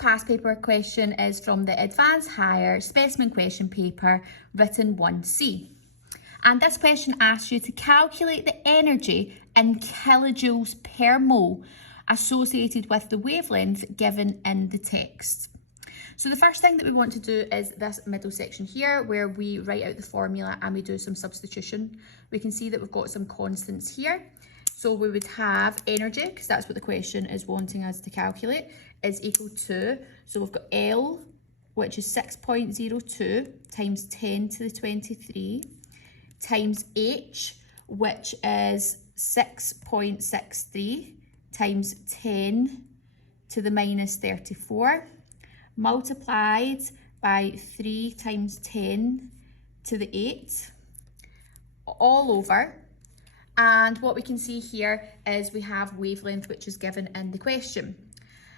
past paper question is from the Advanced Higher Specimen Question Paper, written 1C. And this question asks you to calculate the energy in kilojoules per mole associated with the wavelength given in the text. So the first thing that we want to do is this middle section here, where we write out the formula and we do some substitution. We can see that we've got some constants here. So we would have energy, because that's what the question is wanting us to calculate, is equal to, so we've got L, which is 6.02 times 10 to the 23, times H, which is 6.63 times 10 to the minus 34, multiplied by 3 times 10 to the 8, all over. And what we can see here is we have wavelength, which is given in the question.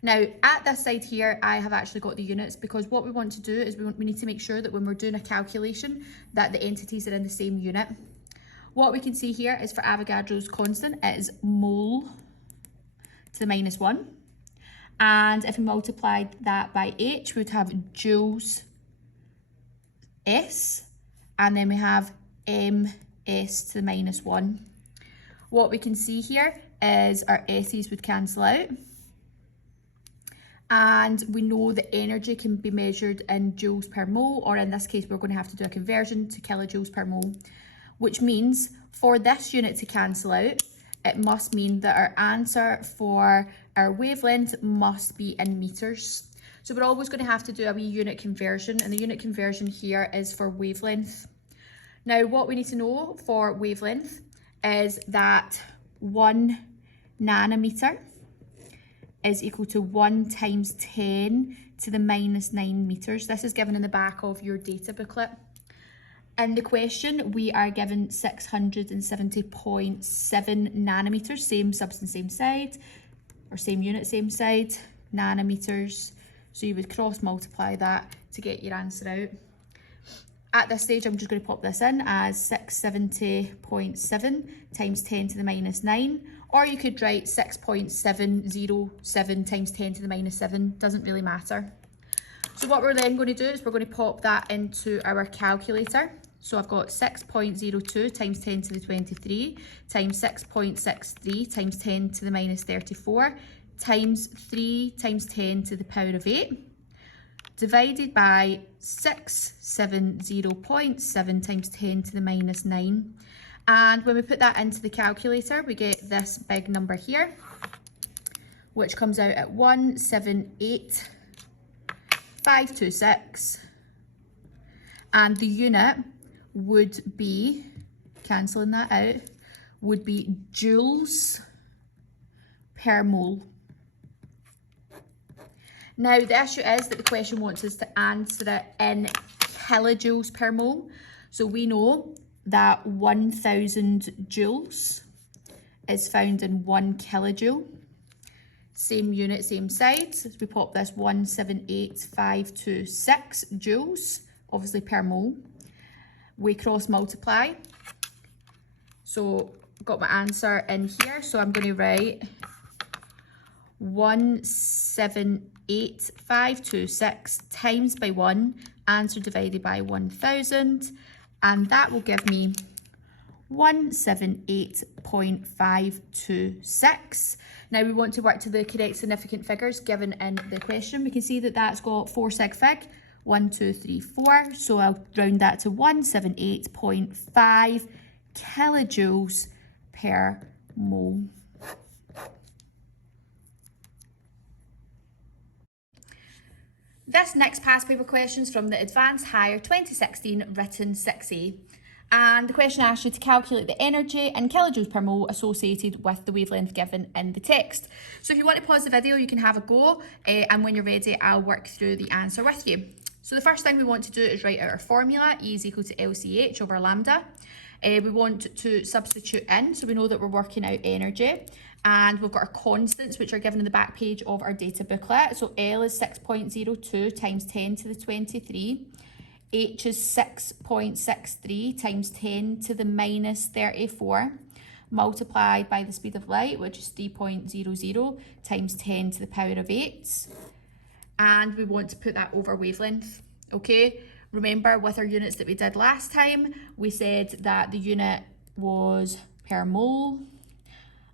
Now, at this side here, I have actually got the units, because what we want to do is we need to make sure that when we're doing a calculation that the entities are in the same unit. What we can see here is for Avogadro's constant, it is mole to the minus 1. And if we multiplied that by H, we would have joules S, and then we have ms to the minus 1. What we can see here is our s's would cancel out. And we know that energy can be measured in joules per mole, or in this case, we're going to have to do a conversion to kilojoules per mole, which means for this unit to cancel out, it must mean that our answer for our wavelength must be in meters. So we're always going to have to do a wee unit conversion, and the unit conversion here is for wavelength. Now, what we need to know for wavelength is that 1 nanometer is equal to 1 times 10 to the minus 9 meters. This is given in the back of your data booklet. In the question, we are given 670.7 nanometers, same substance, same side, or same unit, same side, nanometers. So you would cross multiply that to get your answer out. At this stage, I'm just going to pop this in as 670.7 times 10 to the minus 9, or you could write 6.707 times 10 to the minus 7, doesn't really matter. So what we're then going to do is we're going to pop that into our calculator. So I've got 6.02 times 10 to the 23 times 6.63 times 10 to the minus 34 times 3 times 10 to the power of 8 divided by 670.7 times 10 to the minus 9. And when we put that into the calculator, we get this big number here, which comes out at 178,526. And the unit would be, cancelling that out, would be joules per mole. Now, the issue is that the question wants us to answer it in kilojoules per mole. So we know that 1,000 joules is found in 1 kilojoule. Same unit, same side. So we pop this 178,526 joules, obviously per mole. We cross multiply. So got my answer in here. So I'm going to write 178,526 times by 1, answer divided by 1,000, and that will give me 178.526. Now we want to work to the correct significant figures given in the question. We can see that that's got 4 sig fig, 1, 2, 3, 4. So I'll round that to 178.5 kilojoules per mole. This next past paper question is from the Advanced Higher 2016 written 6A. And the question asks you to calculate the energy in kilojoules per mole associated with the wavelength given in the text. So if you want to pause the video, you can have a go, and when you're ready, I'll work through the answer with you. So the first thing we want to do is write out our formula. E is equal to LCH over lambda. We want to substitute in, so we know that we're working out energy. And we've got our constants, which are given in the back page of our data booklet. So L is 6.02 times 10 to the 23. H is 6.63 times 10 to the minus 34, multiplied by the speed of light, which is 3.00 times 10 to the power of 8. and we want to put that over wavelength, okay? Remember with our units that we did last time, we said that the unit was per mole,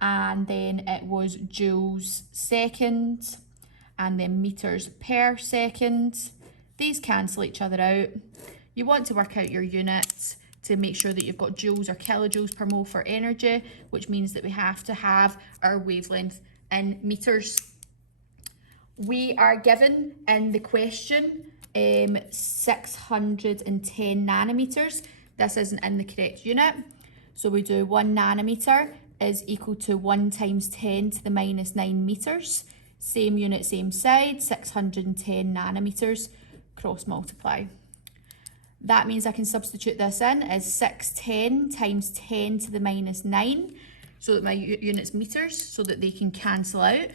and then it was joules second, and then meters per second. These cancel each other out. You want to work out your units to make sure that you've got joules or kilojoules per mole for energy, which means that we have to have our wavelength in meters. We are given in the question 610 nanometers. This isn't in the correct unit. So we do 1 nanometer is equal to 1 times 10 to the minus 9 meters. Same unit, same side, 610 nanometers, cross multiply. That means I can substitute this in as 610 times 10 to the minus 9, so that my unit's meters, so that they can cancel out.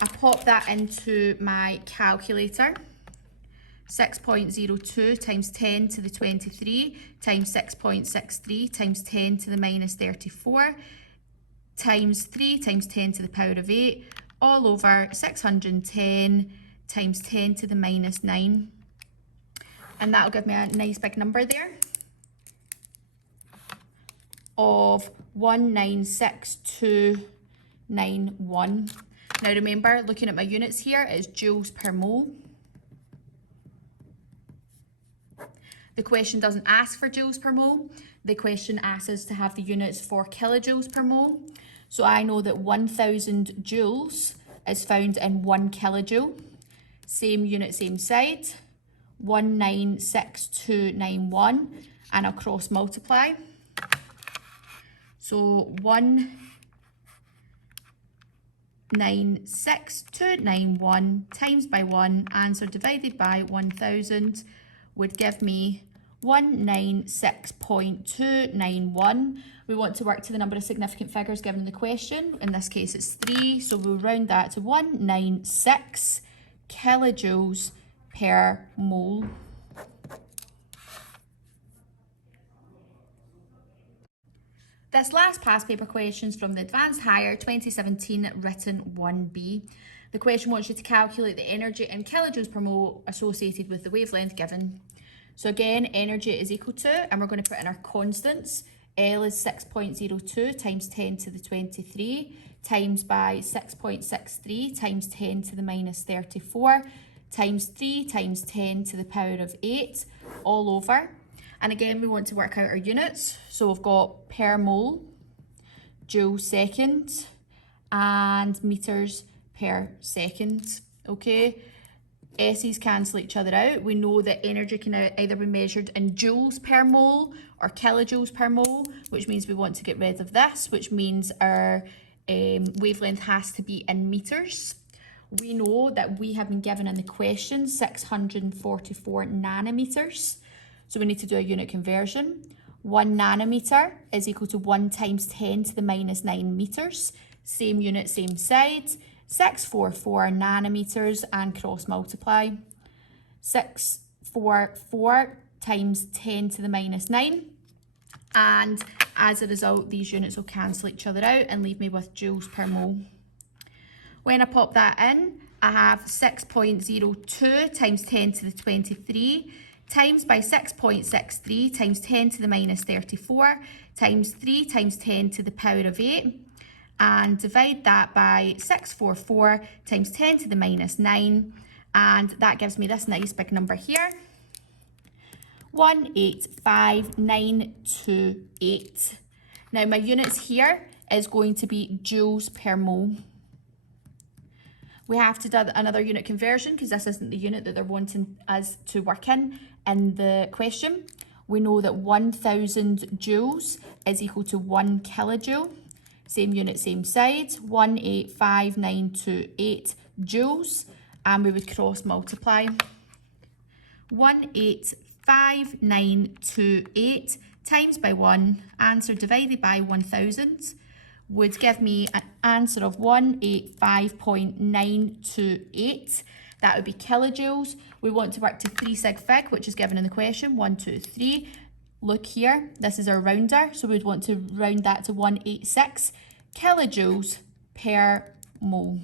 I pop that into my calculator. 6.02 times 10 to the 23 times 6.63 times 10 to the minus 34 times 3 times 10 to the power of 8 all over 610 times 10 to the minus 9. And that'll give me a nice big number there of 196,291. Now remember, looking at my units here, it's joules per mole. The question doesn't ask for joules per mole. The question asks us to have the units for kilojoules per mole. So I know that 1000 joules is found in 1 kilojoule. Same unit, same side. 196,291, and I'll cross multiply. So 196,291 times by 1, answer divided by 1000 would give me 196.291. We want to work to the number of significant figures given in the question. In this case, it's 3, so we'll round that to 196 kilojoules per mole. This last past paper question is from the Advanced Higher 2017 written 1B. The question wants you to calculate the energy in kilojoules per mole associated with the wavelength given. So again, energy is equal to, and we're going to put in our constants. L is 6.02 times 10 to the 23 times by 6.63 times 10 to the minus 34 times 3 times 10 to the power of 8 all over. And again, we want to work out our units. So we've got per mole, joule second, and meters per second, okay? S's cancel each other out. We know that energy can either be measured in joules per mole or kilojoules per mole, which means we want to get rid of this, which means our wavelength has to be in meters. We know that we have been given in the question 644 nanometers. So we need to do a unit conversion. 1 nanometer is equal to 1 times 10 to the minus 9 meters. Same unit, same side. 644 nanometers and cross multiply. 644 times 10 to the minus 9. And as a result, these units will cancel each other out and leave me with joules per mole. When I pop that in, I have 6.02 times 10 to the 23 times by 6.63 times 10 to the minus 34 times 3 times 10 to the power of 8, and divide that by 644 times 10 to the minus 9, and that gives me this nice big number here, 185,928. Now my units here is going to be joules per mole. We have to do another unit conversion because this isn't the unit that they're wanting us to work in the question. We know that 1000 joules is equal to 1 kilojoule. Same unit, same side, 185,928 joules, and we would cross multiply. 185,928 times by 1, answer divided by 1000, would give me an answer of 185.928. That would be kilojoules. We want to work to 3 sig fig, which is given in the question, 1, 2, 3. Look here, this is our rounder, so we'd want to round that to 186 kilojoules per mole.